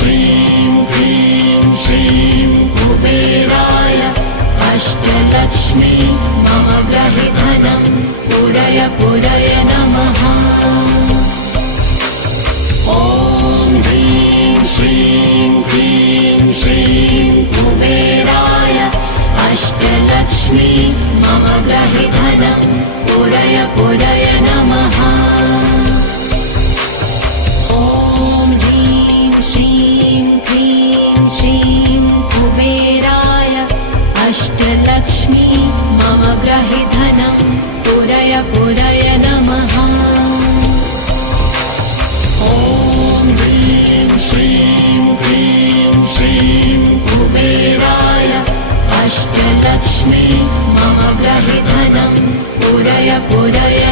श्रीं क्लीं श्रीं कुबेराय अष्टलक्ष्मी मम गृहे धनं पूरय पूरय नमः। ॐ ह्रीं श्रीं क्लीं श्रीं कुबेराय अष्टलक्ष्मी मम गृहे धनं पूरय पूरय नमः। ॐ ह्रीं श्रीं क्लीं श्रीं कुबेराय अष्टलक्ष्मी मम गृहे धनं पूरय पूरय नमः। ॐ ह्रीं श्रीं क्लीं श्रीं कुबेराय अष्टलक्ष्मी मम गृहे धनं पूरय पूरय